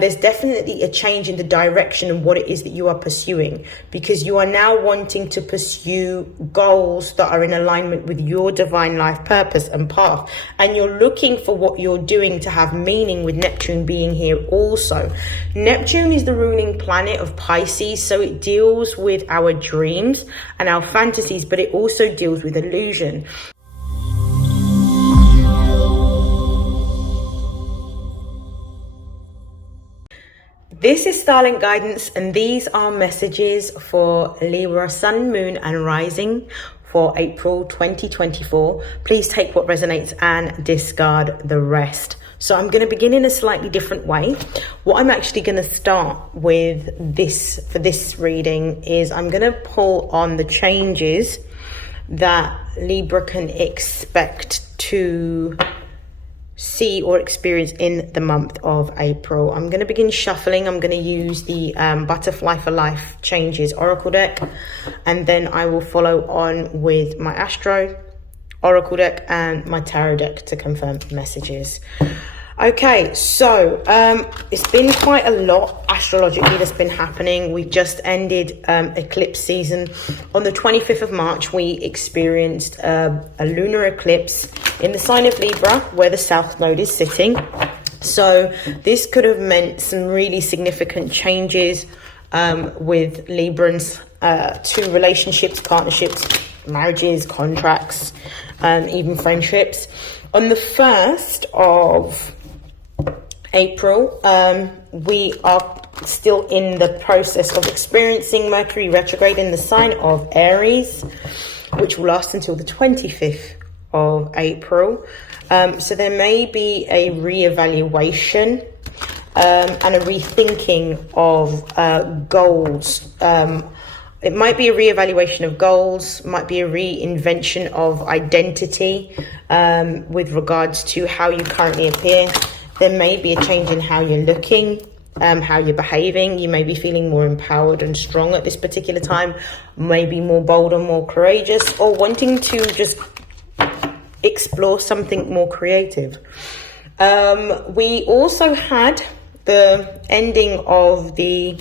There's definitely a change in the direction of what it is that you are pursuing, because you are now wanting to pursue goals that are in alignment with your divine life purpose and path. And you're looking for what you're doing to have meaning, with Neptune being here also. Neptune is the ruling planet of Pisces, so it deals with our dreams and our fantasies, but it also deals with illusion. This is StarLink guidance, and these are messages for Libra Sun, Moon and Rising for April 2024. Please take what resonates and discard the rest. So I'm going to begin in a slightly different way. What I'm actually going to start with for this reading is I'm going to pull on the changes that Libra can expect to see or experience in the month of April. I'm going to begin shuffling. I'm going to use the Butterfly for Life Changes Oracle deck, and then I will follow on with my Astro Oracle deck and my Tarot deck to confirm messages. Okay, so it's been quite a lot astrologically that's been happening. We just ended eclipse season. On the 25th of March, we experienced a lunar eclipse in the sign of Libra, where the South Node is sitting. So this could have meant some really significant changes with Librans to relationships, partnerships, marriages, contracts, even friendships. On the 1st of April, we are still in the process of experiencing Mercury retrograde in the sign of Aries, which will last until the 25th of April. So there may be a reevaluation and a rethinking of goals. It might be a reevaluation of goals, might be a reinvention of identity with regards to how you currently appear. There may be a change in how you're looking, how you're behaving. You may be feeling more empowered and strong at this particular time, maybe more bold and more courageous, or wanting to just explore something more creative. We also had the ending of the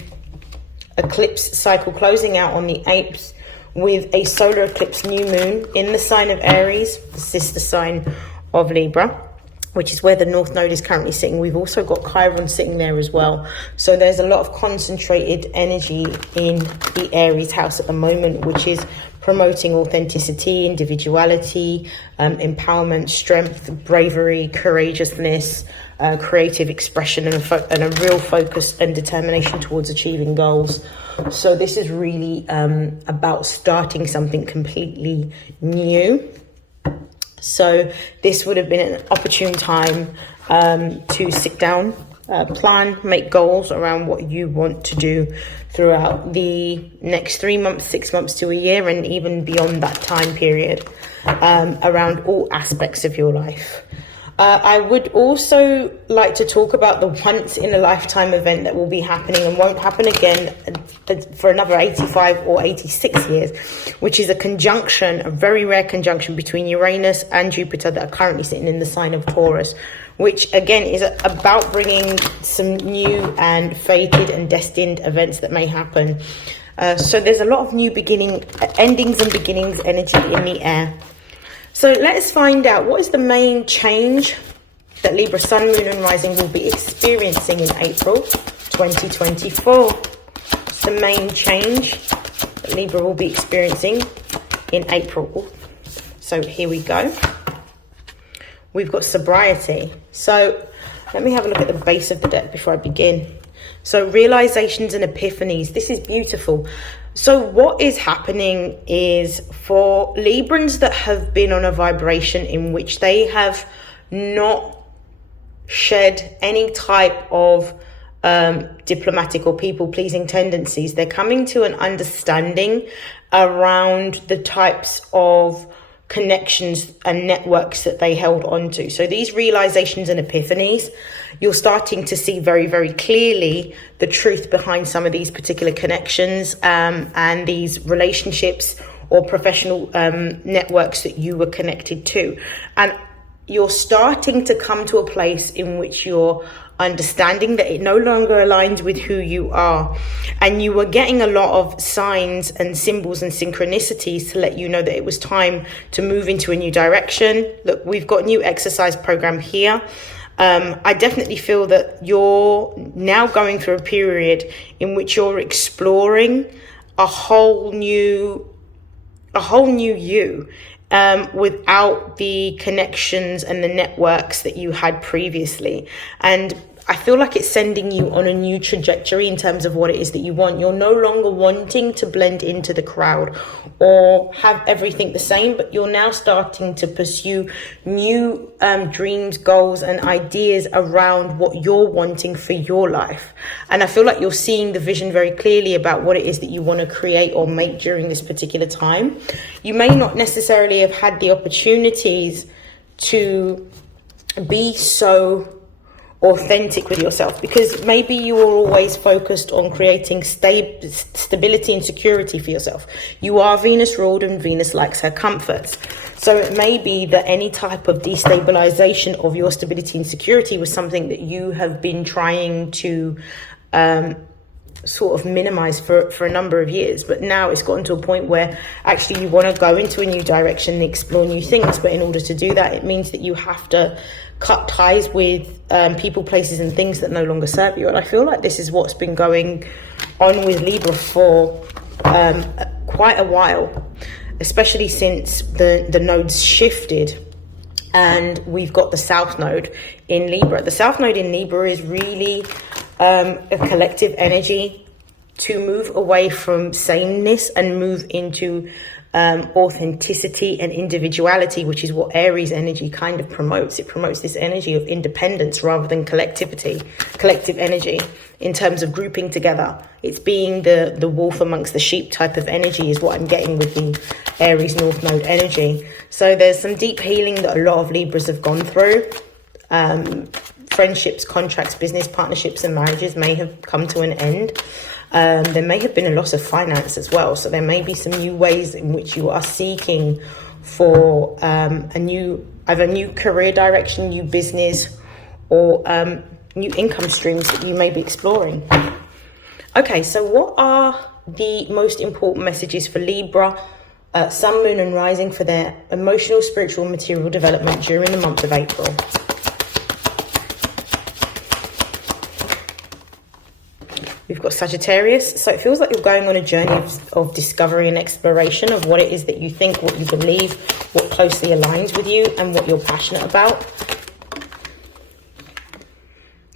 eclipse cycle closing out on the 8th with a solar eclipse new moon in the sign of Aries, the sister sign of Libra, which is where the North Node is currently sitting. We've also got Chiron sitting there as well. So there's a lot of concentrated energy in the Aries house at the moment, which is promoting authenticity, individuality, empowerment, strength, bravery, courageousness, creative expression, and a real focus and determination towards achieving goals. So this is really about starting something completely new. So this would have been an opportune time to sit down, plan, make goals around what you want to do throughout the next 3 months, 6 months to a year, and even beyond that time period, around all aspects of your life. I would also like to talk about the once in a lifetime event that will be happening and won't happen again for another 85 or 86 years, which is a conjunction, a very rare conjunction between Uranus and Jupiter that are currently sitting in the sign of Taurus, which again is about bringing some new and fated and destined events that may happen. So there's a lot of new endings and beginnings energy in the air. So let's find out what is the main change that Libra Sun, Moon and Rising will be experiencing in April 2024. It's the main change that Libra will be experiencing in April. So here we go. We've got sobriety. So let me have a look at the base of the deck before I begin. So realizations and epiphanies. This is beautiful. So what is happening is for Librans that have been on a vibration in which they have not shed any type of diplomatic or people-pleasing tendencies, they're coming to an understanding around the types of connections and networks that they held on to. So these realizations and epiphanies, you're starting to see very, very clearly the truth behind some of these particular connections and these relationships or professional networks that you were connected to. And you're starting to come to a place in which you're understanding that it no longer aligns with who you are. And you were getting a lot of signs and symbols and synchronicities to let you know that it was time to move into a new direction. Look, we've got a new exercise program here. I definitely feel that you're now going through a period in which you're exploring a whole new you, without the connections and the networks that you had previously. And I feel like it's sending you on a new trajectory in terms of what it is that you want. You're no longer wanting to blend into the crowd or have everything the same, but you're now starting to pursue new dreams, goals, and ideas around what you're wanting for your life. And I feel like you're seeing the vision very clearly about what it is that you want to create or make during this particular time. You may not necessarily have had the opportunities to be so authentic with yourself, because maybe you were always focused on creating stability and security for yourself. You are Venus ruled, and Venus likes her comforts. So it may be that any type of destabilization of your stability and security was something that you have been trying to sort of minimize for a number of years, but now it's gotten to a point where actually you want to go into a new direction and explore new things. But in order to do that, it means that you have to cut ties with people, places, and things that no longer serve you. And I feel like this is what's been going on with Libra for quite a while, especially since the nodes shifted and we've got the South Node in Libra. The South Node in Libra is really a collective energy to move away from sameness and move into authenticity and individuality, which is what Aries energy kind of promotes. It promotes this energy of independence rather than collective energy in terms of grouping together. It's being the wolf amongst the sheep type of energy is what I'm getting with the Aries North Node energy. So there's some deep healing that a lot of Libras have gone through. Friendships, contracts, business partnerships, and marriages may have come to an end. There may have been a loss of finance as well. So there may be some new ways in which you are seeking for either new career direction, new business, or new income streams that you may be exploring. Okay, so what are the most important messages for Libra, Sun, Moon, and Rising for their emotional, spiritual, and material development during the month of April? We've got Sagittarius. So it feels like you're going on a journey of discovery and exploration of what it is that you think, what you believe, what closely aligns with you, and what you're passionate about.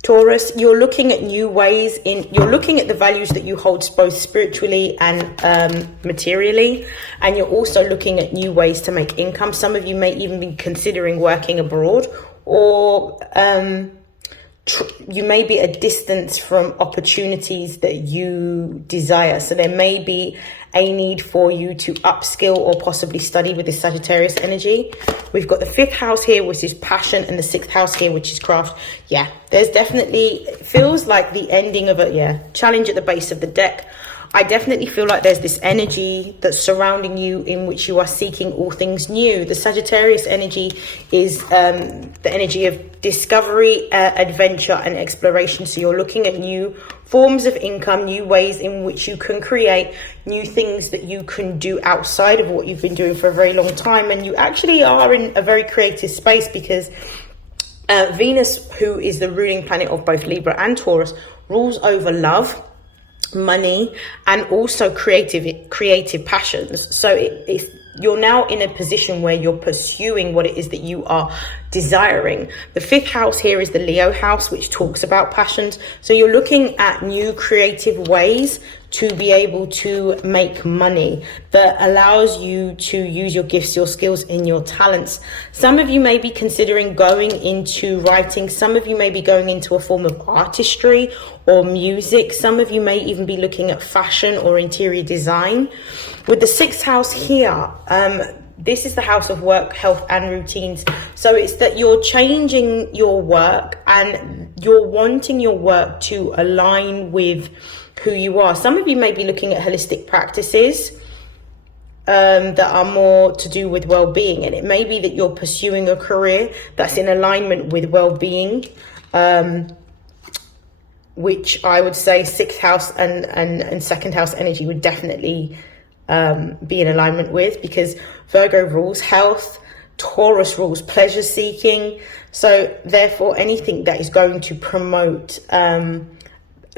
Taurus, you're looking at new ways you're looking at the values that you hold both spiritually and materially, and you're also looking at new ways to make income. Some of you may even be considering working abroad, or you may be at a distance from opportunities that you desire. So there may be a need for you to upskill or possibly study with this Sagittarius energy. We've got the 5th house here, which is passion, and the 6th house here, which is craft. Yeah, there's definitely, it feels like the ending of a challenge at the base of the deck. I definitely feel like there's this energy that's surrounding you in which you are seeking all things new. The Sagittarius energy is the energy of discovery, adventure, and exploration. So you're looking at new forms of income, new ways in which you can create new things that you can do outside of what you've been doing for a very long time. And you actually are in a very creative space because Venus, who is the ruling planet of both Libra and Taurus, rules over love, money, and also creative passions. So you're now in a position where you're pursuing what it is that you are desiring. The 5th house here is the Leo house, which talks about passions. So you're looking at new creative ways to be able to make money that allows you to use your gifts, your skills, and your talents. Some of you may be considering going into writing. Some of you may be going into a form of artistry or music. Some of you may even be looking at fashion or interior design. With the 6th house here, this is the house of work, health, and routines. So it's that you're changing your work and you're wanting your work to align with who you are. Some of you may be looking at holistic practices that are more to do with well-being. And it may be that you're pursuing a career that's in alignment with well-being. which I would say 6th house and 2nd house energy would definitely be in alignment with, because Virgo rules health, Taurus rules pleasure seeking. So therefore, anything that is going to promote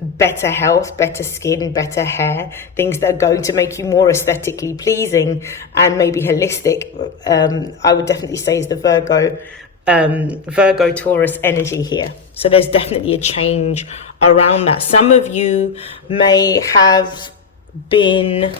better health, better skin, better hair, things that are going to make you more aesthetically pleasing and maybe holistic, I would definitely say is the Virgo Taurus energy here. So there's definitely a change around that. Some of you may have been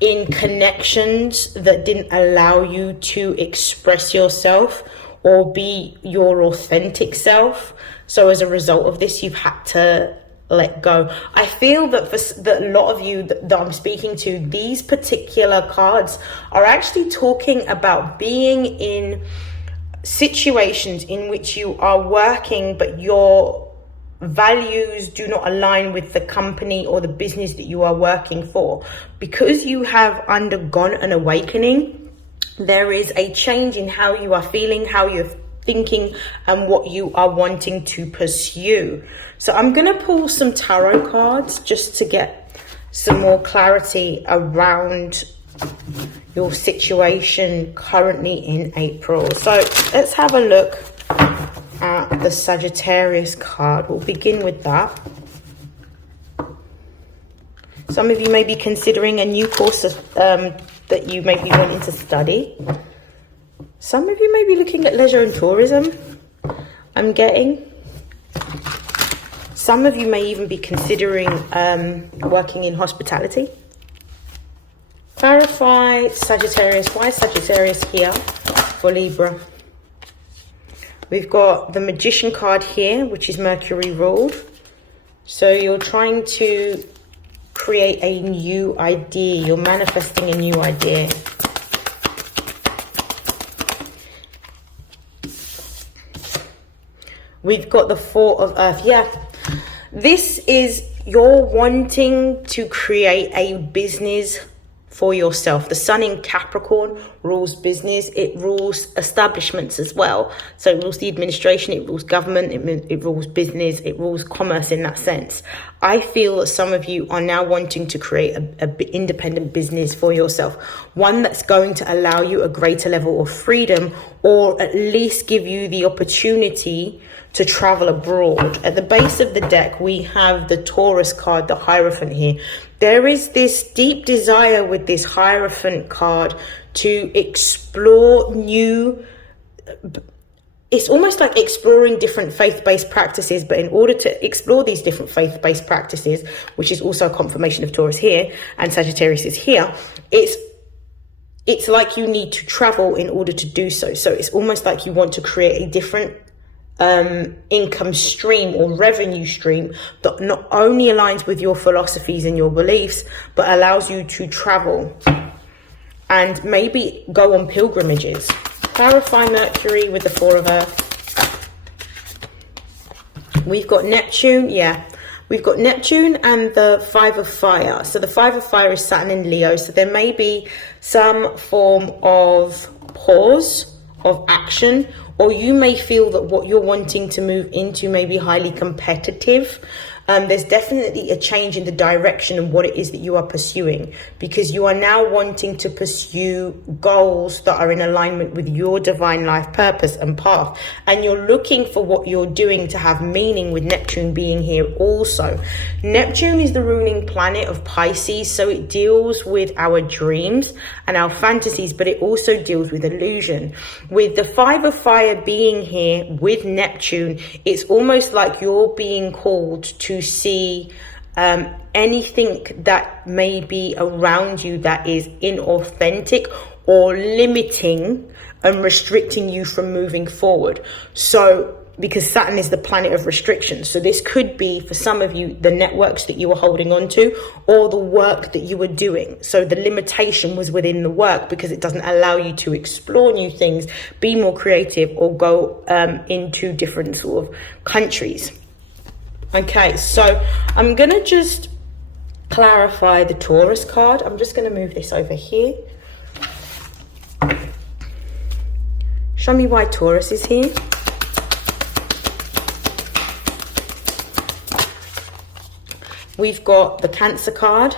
in connections that didn't allow you to express yourself or be your authentic self. So as a result of this, you've had to let go. I feel that for that a lot of you that I'm speaking to, these particular cards are actually talking about being in situations in which you are working, but your values do not align with the company or the business that you are working for. Because you have undergone an awakening, there is a change in how you are feeling, how you're thinking, and what you are wanting to pursue. So I'm going to pull some tarot cards just to get some more clarity around your situation currently in April. So let's have a look at the Sagittarius card. We'll begin with that. Some of you may be considering a new course that you may be wanting to study. Some of you may be looking at leisure and tourism, I'm getting. Some of you may even be considering working in hospitality. Clarify Sagittarius. Why is Sagittarius here for Libra? We've got the Magician card here, which is Mercury ruled. So you're trying to create a new idea. You're manifesting a new idea. We've got the Four of Earth. Yeah, this is you're wanting to create a business for yourself. The Sun in Capricorn rules business. It rules establishments as well. So it rules the administration, it rules government, it rules business, it rules commerce in that sense. I feel that some of you are now wanting to create an independent business for yourself. One that's going to allow you a greater level of freedom, or at least give you the opportunity to travel abroad. At the base of the deck, we have the Taurus card, the Hierophant here. There is this deep desire with this Hierophant card to explore new, it's almost like exploring different faith-based practices, but in order to explore these different faith-based practices, which is also a confirmation of Taurus here, and Sagittarius is here, it's like you need to travel in order to do so. So it's almost like you want to create a different income stream or revenue stream that not only aligns with your philosophies and your beliefs, but allows you to travel and maybe go on pilgrimages. Clarify Mercury with the Four of Earth. We've got Neptune. Yeah, we've got Neptune and the Five of Fire. So the Five of Fire is Saturn in Leo. So there may be some form of pause, of action, or you may feel that what you're wanting to move into may be highly competitive. There's definitely a change in the direction of what it is that you are pursuing, because you are now wanting to pursue goals that are in alignment with your divine life purpose and path. And you're looking for what you're doing to have meaning, with Neptune being here also. Neptune is the ruling planet of Pisces, so it deals with our dreams and our fantasies, but it also deals with illusion. With the Five of Fire being here with Neptune, it's almost like you're being called to see anything that may be around you that is inauthentic or limiting and restricting you from moving forward. So because Saturn is the planet of restriction, so this could be for some of you the networks that you were holding on to, or the work that you were doing. So the limitation was within the work, because it doesn't allow you to explore new things, be more creative, or go into different sort of countries. Okay, so I'm going to just clarify the Taurus card. I'm just going to move this over here. Show me why Taurus is here. We've got the Cancer card.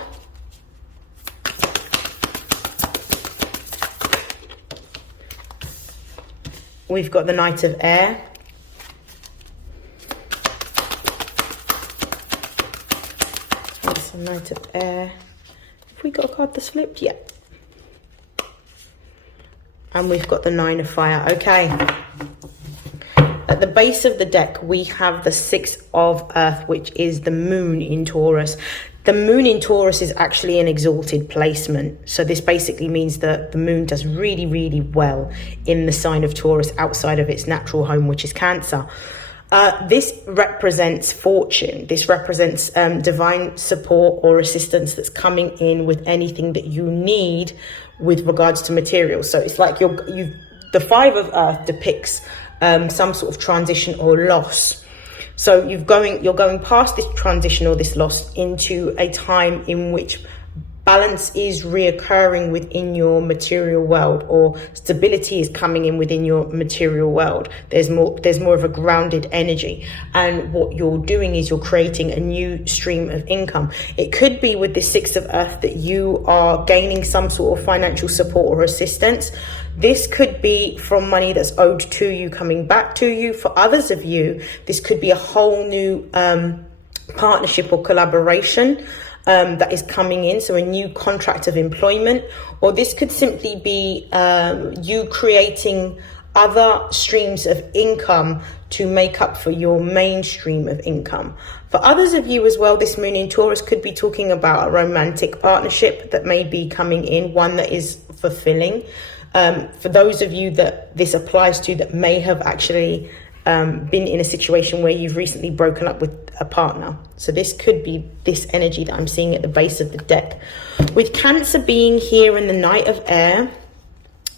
We've got the Knight of Air. That's the Knight of Air. Have we got a card that's flipped? Yeah. And we've got the Nine of Fire. Okay. At the base of the deck, we have the Six of Earth, which is the Moon in Taurus. The Moon in Taurus is actually an exalted placement. So this basically means that the Moon does really, really well in the sign of Taurus outside of its natural home, which is Cancer. This represents fortune. This represents divine support or assistance that's coming in with anything that you need with regards to materials. So it's like the Five of Earth depicts some sort of transition or loss. So you're going past this transition or this loss into a time in which balance is reoccurring within your material world, or stability is coming in within your material world. There's more of a grounded energy, and what you're doing is you're creating a new stream of income. It could be with the Six of Earth that you are gaining some sort of financial support or assistance. This could be from money that's owed to you coming back to you. For others of you, this could be a whole new partnership or collaboration that is coming in, so a new contract of employment, or this could simply be you creating other streams of income to make up for your main stream of income. For others of you as well, this Moon in Taurus could be talking about a romantic partnership that may be coming in, one that is fulfilling. For those of you that this applies to, that may have actually been in a situation where you've recently broken up with a partner. So this could be this energy that I'm seeing at the base of the deck. With Cancer being here in the Knight of Air,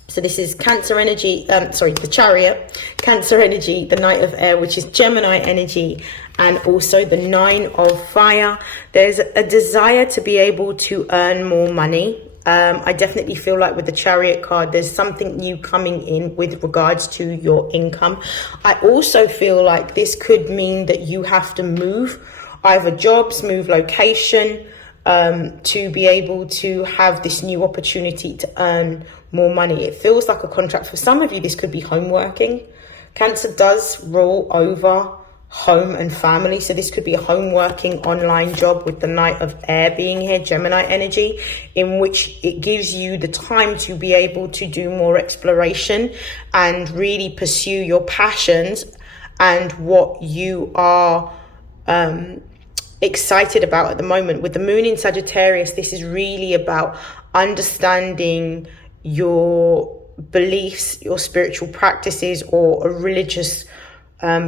so this is Cancer energy, the Chariot, Cancer energy, the Knight of Air, which is Gemini energy, and also the Nine of Fire. There's a desire to be able to earn more money. I definitely feel like with the Chariot card, there's something new coming in with regards to your income. I also feel like this could mean that you have to move either jobs, move location, to be able to have this new opportunity to earn more money. It feels like a contract. For some of you, this could be home working. Cancer does rule over home and family, so this could be a home working online job with the Knight of Air being here, Gemini energy, in which it gives you the time to be able to do more exploration and really pursue your passions and what you are excited about at the moment. With the Moon in Sagittarius, this is really about understanding your beliefs, your spiritual practices, or a religious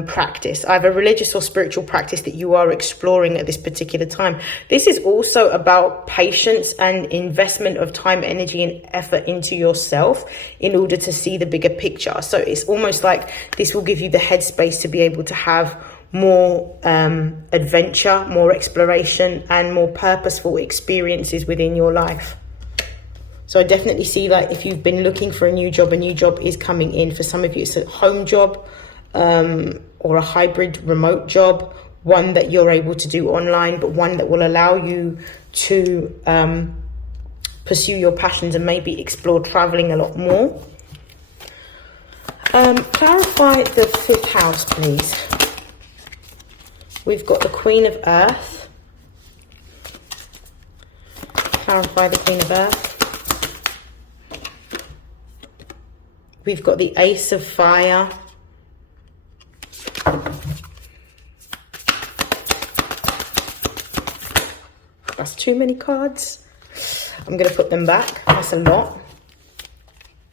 practice, either religious or spiritual practice that you are exploring at this particular time. This is also about patience and investment of time, energy, and effort into yourself in order to see the bigger picture. So it's almost like this will give you the headspace to be able to have more adventure, more exploration, and more purposeful experiences within your life. So I definitely see that if you've been looking for a new job is coming in. For some of you, it's a home job, or a hybrid remote job, one that you're able to do online, but one that will allow you to pursue your passions and maybe explore traveling a lot more. Clarify the fifth house, please. We've got the Queen of Earth. Clarify the Queen of Earth. We've got the Ace of Fire. That's too many cards. I'm going to put them back. That's a lot.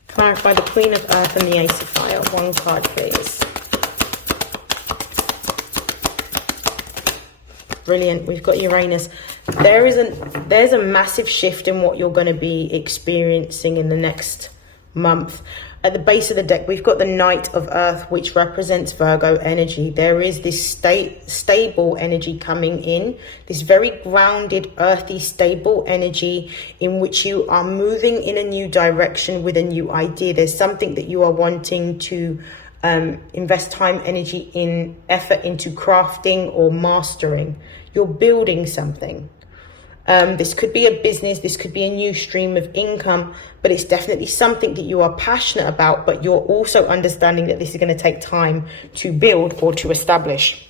Clarify the Queen of Earth and the Ace of Fire. One card, please. Brilliant. We've got Uranus. There's a massive shift in what you're going to be experiencing in the next month. At the base of the deck, we've got the Knight of Earth, which represents Virgo energy. There is this stable energy coming in, this very grounded, earthy, stable energy in which you are moving in a new direction with a new idea. There's something that you are wanting to invest time, energy, in effort into crafting or mastering. You're building something. This could be a business, this could be a new stream of income, but it's definitely something that you are passionate about, but you're also understanding that this is going to take time to build or to establish.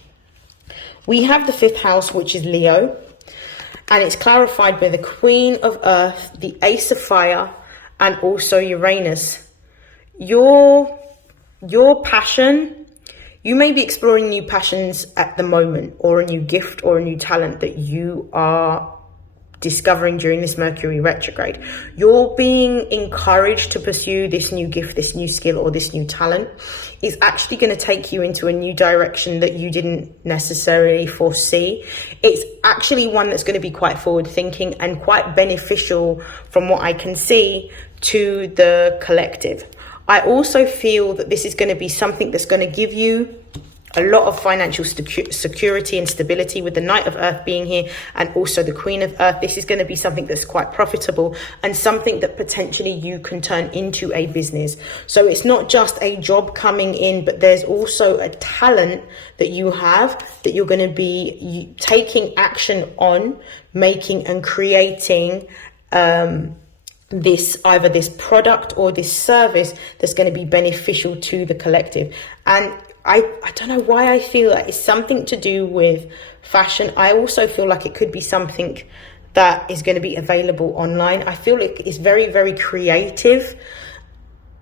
We have the 5th house, which is Leo, and it's clarified by the Queen of Earth, the Ace of Fire, and also Uranus. Your passion, you may be exploring new passions at the moment, or a new gift or a new talent that you are discovering during this Mercury retrograde. You're being encouraged to pursue this new gift, this new skill, or this new talent. Is actually going to take you into a new direction that you didn't necessarily foresee. It's actually one that's going to be quite forward thinking and quite beneficial, from what I can see, to the collective. I also feel that this is going to be something that's going to give you a lot of financial security and stability, with the Knight of Earth being here and also the Queen of Earth. This is going to be something that's quite profitable and something that potentially you can turn into a business. So it's not just a job coming in, but there's also a talent that you have that you're going to be taking action on, making and creating this, either this product or this service that's going to be beneficial to the collective. And I don't know why I feel that it's something to do with fashion. I also feel like it could be something that is going to be available online. I feel like it's very, very creative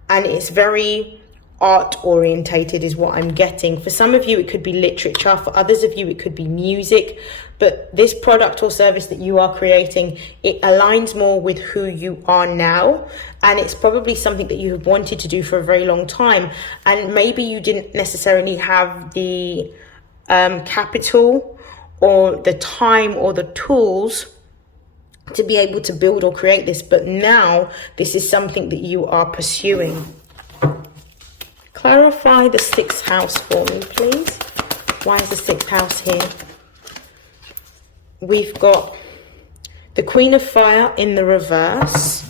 and it's very art orientated is what I'm getting. For some of you, it could be literature. For others of you, it could be music. But this product or service that you are creating, it aligns more with who you are now. And it's probably something that you have wanted to do for a very long time. And maybe you didn't necessarily have the capital or the time or the tools to be able to build or create this. But now this is something that you are pursuing. Clarify the 6th house for me, please. Why is the 6th house here? We've got the Queen of Fire in the reverse.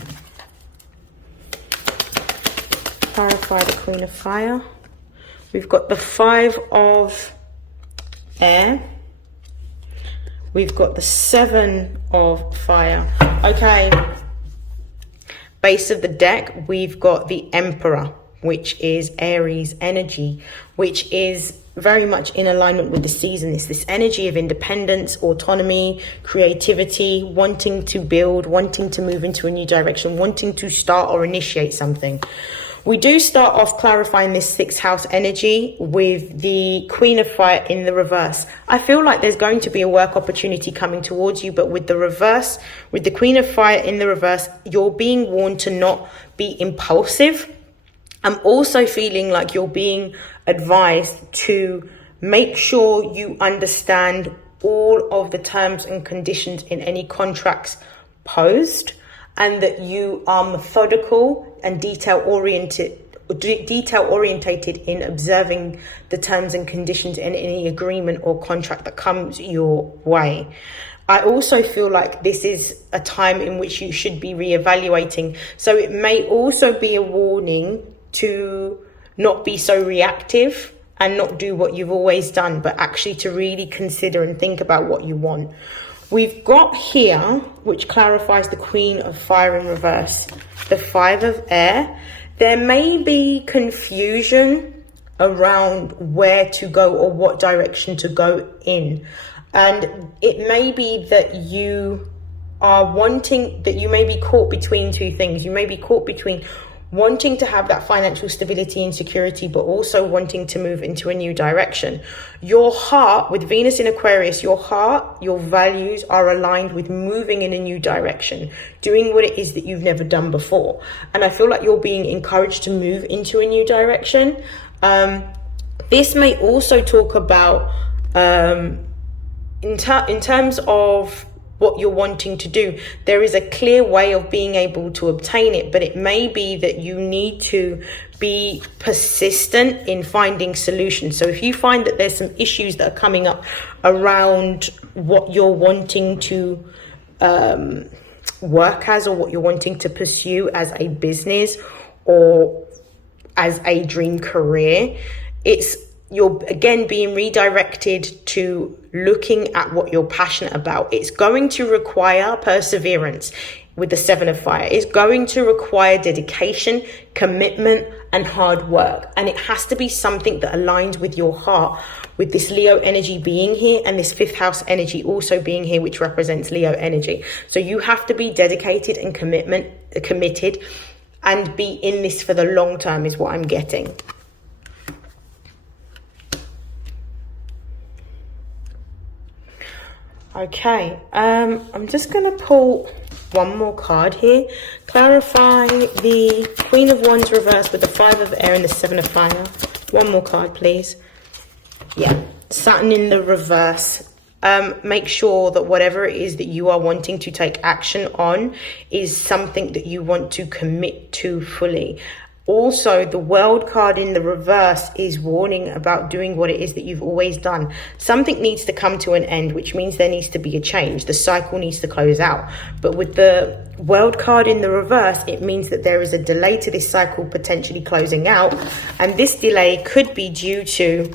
Clarify the Queen of Fire. We've got the 5 of Air. We've got the 7 of Fire. Okay. Base of the deck, we've got the Emperor, which is Aries energy, which is very much in alignment with the season. It's this energy of independence, autonomy, creativity, wanting to build, wanting to move into a new direction, wanting to start or initiate something. We do start off clarifying this 6th house energy with the Queen of Fire in the reverse. I feel like there's going to be a work opportunity coming towards you, but with the reverse, with the Queen of Fire in the reverse, you're being warned to not be impulsive. I'm also feeling like you're being advised to make sure you understand all of the terms and conditions in any contracts posed, and that you are methodical and detail oriented in observing the terms and conditions in any agreement or contract that comes your way. I also feel like this is a time in which you should be reevaluating. So it may also be a warning to not be so reactive and not do what you've always done, but actually to really consider and think about what you want. We've got here, which clarifies the Queen of Fire in reverse, the 5 of Air. There may be confusion around where to go or what direction to go in. And it may be that you may be caught between two things. You may be caught between wanting to have that financial stability and security, but also wanting to move into a new direction. Your heart, with Venus in Aquarius, your heart, your values are aligned with moving in a new direction, doing what it is that you've never done before. And I feel like you're being encouraged to move into a new direction. This may also talk about, in terms of what you're wanting to do, there is a clear way of being able to obtain it, but it may be that you need to be persistent in finding solutions. So if you find that there's some issues that are coming up around what you're wanting to work as, or what you're wanting to pursue as a business or as a dream career. You're again being redirected to looking at what you're passionate about. It's going to require perseverance with the 7 of Fire. It's going to require dedication, commitment, and hard work. And it has to be something that aligns with your heart, with this Leo energy being here and this 5th house energy also being here, which represents Leo energy. So you have to be dedicated and committed and be in this for the long term is what I'm getting. Okay, I'm just going to pull one more card here. Clarify the Queen of Wands reversed with the 5 of Air and the 7 of Fire. One more card, please. Yeah, Saturn in the reverse. Make sure that whatever it is that you are wanting to take action on is something that you want to commit to fully. Also, the World card in the reverse is warning about doing what it is that you've always done. Something needs to come to an end, which means there needs to be a change. The cycle needs to close out. But with the World card in the reverse, it means that there is a delay to this cycle potentially closing out. And this delay could be due to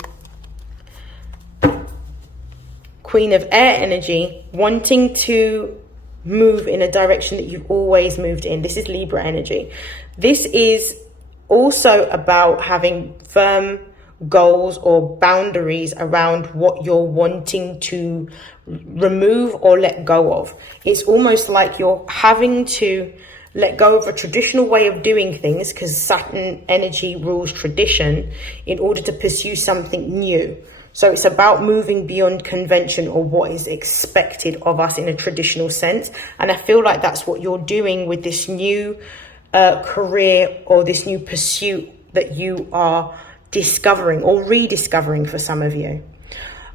Queen of Air energy wanting to move in a direction that you've always moved in. This is Libra energy. This is also about having firm goals or boundaries around what you're wanting to remove or let go of. It's almost like you're having to let go of a traditional way of doing things, because Saturn energy rules tradition, in order to pursue something new. So it's about moving beyond convention or what is expected of us in a traditional sense. And I feel like that's what you're doing with this new career or this new pursuit that you are discovering or rediscovering for some of you.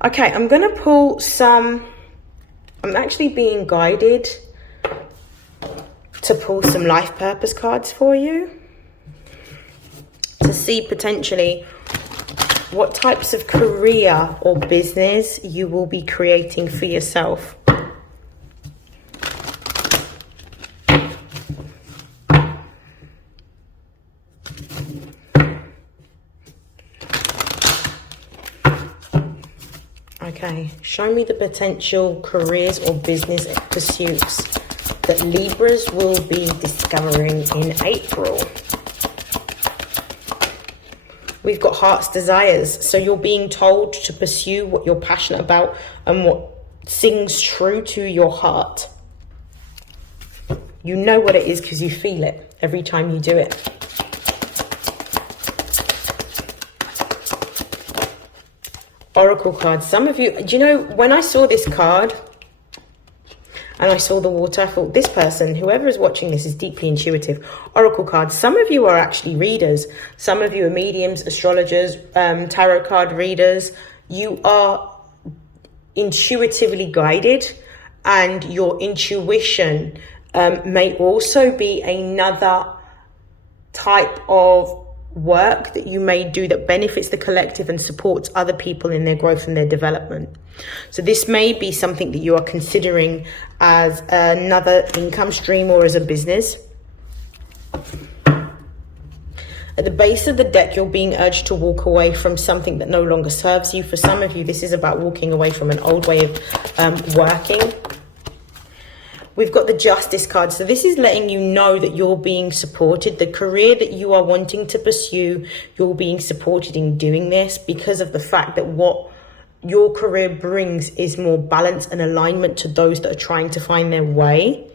Okay, I'm going to pull some, I'm actually being guided to pull some life purpose cards for you to see potentially what types of career or business you will be creating for yourself. Okay, show me the potential careers or business pursuits that Libras will be discovering in April. We've got heart's desires. So you're being told to pursue what you're passionate about and what sings true to your heart. You know what it is because you feel it every time you do it. Oracle cards. Some of you, do you know, when I saw this card and I saw the water, I thought this person, whoever is watching this, is deeply intuitive. Oracle cards. Some of you are actually readers. Some of you are mediums, astrologers, tarot card readers. You are intuitively guided, and your intuition may also be another type of work that you may do that benefits the collective and supports other people in their growth and their development. So this may be something that you are considering as another income stream or as a business. At the base of the deck, you're being urged to walk away from something that no longer serves you. For some of you, this is about walking away from an old way of working. We've got the Justice card. So this is letting you know that you're being supported. The career that you are wanting to pursue, you're being supported in doing this because of the fact that what your career brings is more balance and alignment to those that are trying to find their way.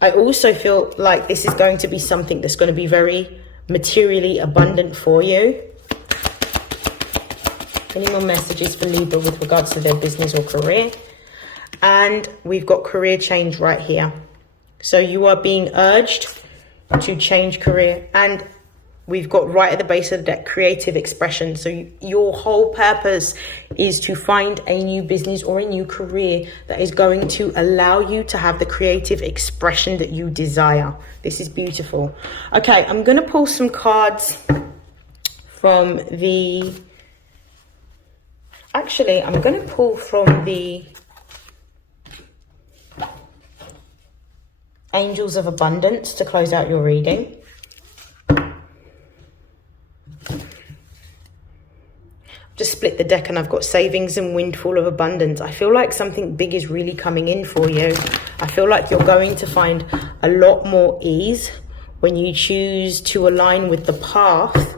I also feel like this is going to be something that's going to be very materially abundant for you. Any more messages for Libra with regards to their business or career? And we've got career change right here. So you are being urged to change career. And we've got right at the base of the deck, creative expression. So your whole purpose is to find a new business or a new career that is going to allow you to have the creative expression that you desire. This is beautiful. Okay, I'm going to pull some cards from the... Actually, I'm going to pull from the Angels of Abundance to close out your reading. deck and I've got savings and windfall of abundance. I feel like something big is really coming in for you. I feel like you're going to find a lot more ease when you choose to align with the path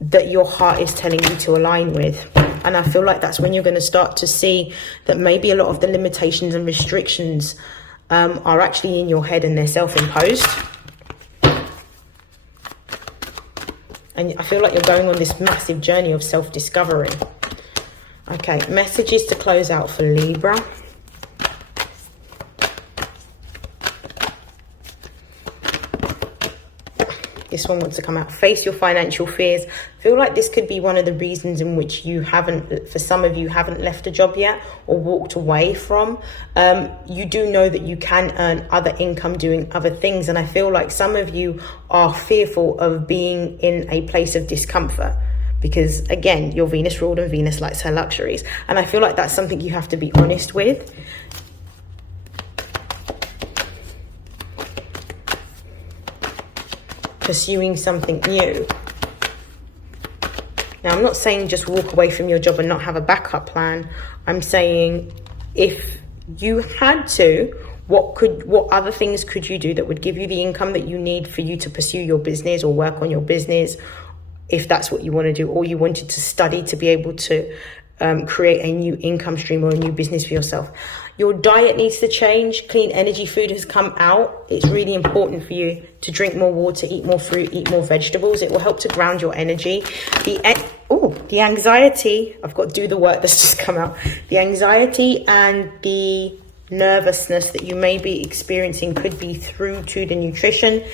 that your heart is telling you to align with. And I feel like that's when you're going to start to see that maybe a lot of the limitations and restrictions are actually in your head and they're self-imposed. And I feel like you're going on this massive journey of self-discovery. Okay, messages to close out for Libra. This one wants to come out. Face your financial fears. I feel like this could be one of the reasons in which you haven't, for some of you, haven't left a job yet or walked away from. You do know that you can earn other income doing other things. And I feel like some of you are fearful of being in a place of discomfort. Because again, you're Venus ruled and Venus likes her luxuries. And I feel like that's something you have to be honest with. Pursuing something new. Now, I'm not saying just walk away from your job and not have a backup plan. I'm saying if you had to, what other things could you do that would give you the income that you need for you to pursue your business or work on your business, if that's what you want to do, or you wanted to study to be able to create a new income stream or a new business for yourself. Your diet needs to change. Clean energy food has come out. It's really important for you to drink more water, eat more fruit, eat more vegetables. It will help to ground your energy. The anxiety, I've got to do the work that's just come out. The anxiety and the nervousness that you may be experiencing could be through to the nutrition.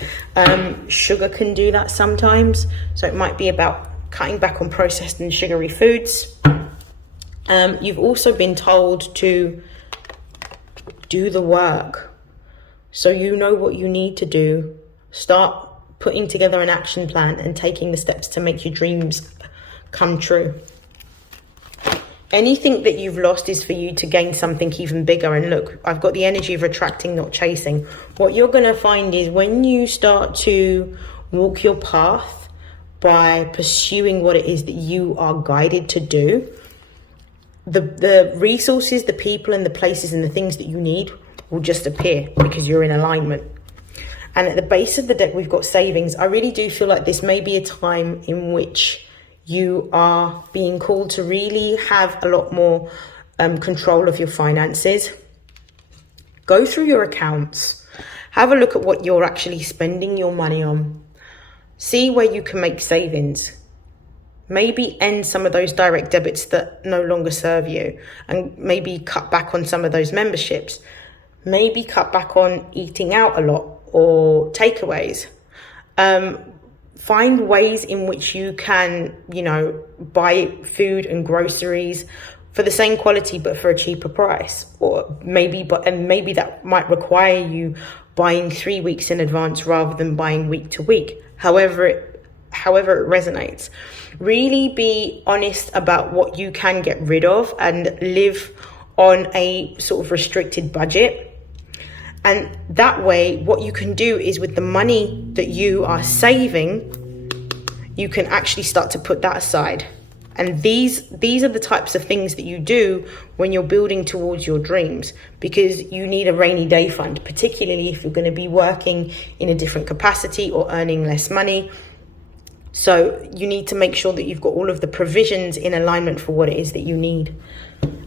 Sugar can do that sometimes. So it might be about cutting back on processed and sugary foods. You've also been told to do the work. So you know what you need to do. Start putting together an action plan and taking the steps to make your dreams come true. Anything that you've lost is for you to gain something even bigger. And look, I've got the energy of attracting, not chasing. What you're going to find is when you start to walk your path by pursuing what it is that you are guided to do, the resources, the people and the places and the things that you need will just appear because you're in alignment. And at the base of the deck, we've got savings. I really do feel like this may be a time in which you are being called to really have a lot more control of your finances. Go through your accounts. Have a look at what you're actually spending your money on. See where you can make savings. Maybe end some of those direct debits that no longer serve you, and maybe cut back on some of those memberships. Maybe cut back on eating out a lot or takeaways. Find ways in which you can, buy food and groceries for the same quality but for a cheaper price. Or maybe that might require you buying 3 weeks in advance rather than buying week to week. However it resonates. Really be honest about what you can get rid of and live on a sort of restricted budget. And that way, what you can do is with the money that you are saving, you can actually start to put that aside. And these are the types of things that you do when you're building towards your dreams, because you need a rainy day fund, particularly if you're going to be working in a different capacity or earning less money. So you need to make sure that you've got all of the provisions in alignment for what it is that you need.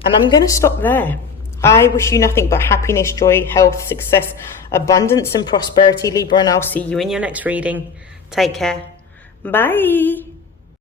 And I'm going to stop there. I wish you nothing but happiness, joy, health, success, abundance and prosperity, Libra, and I'll see you in your next reading. Take care. Bye.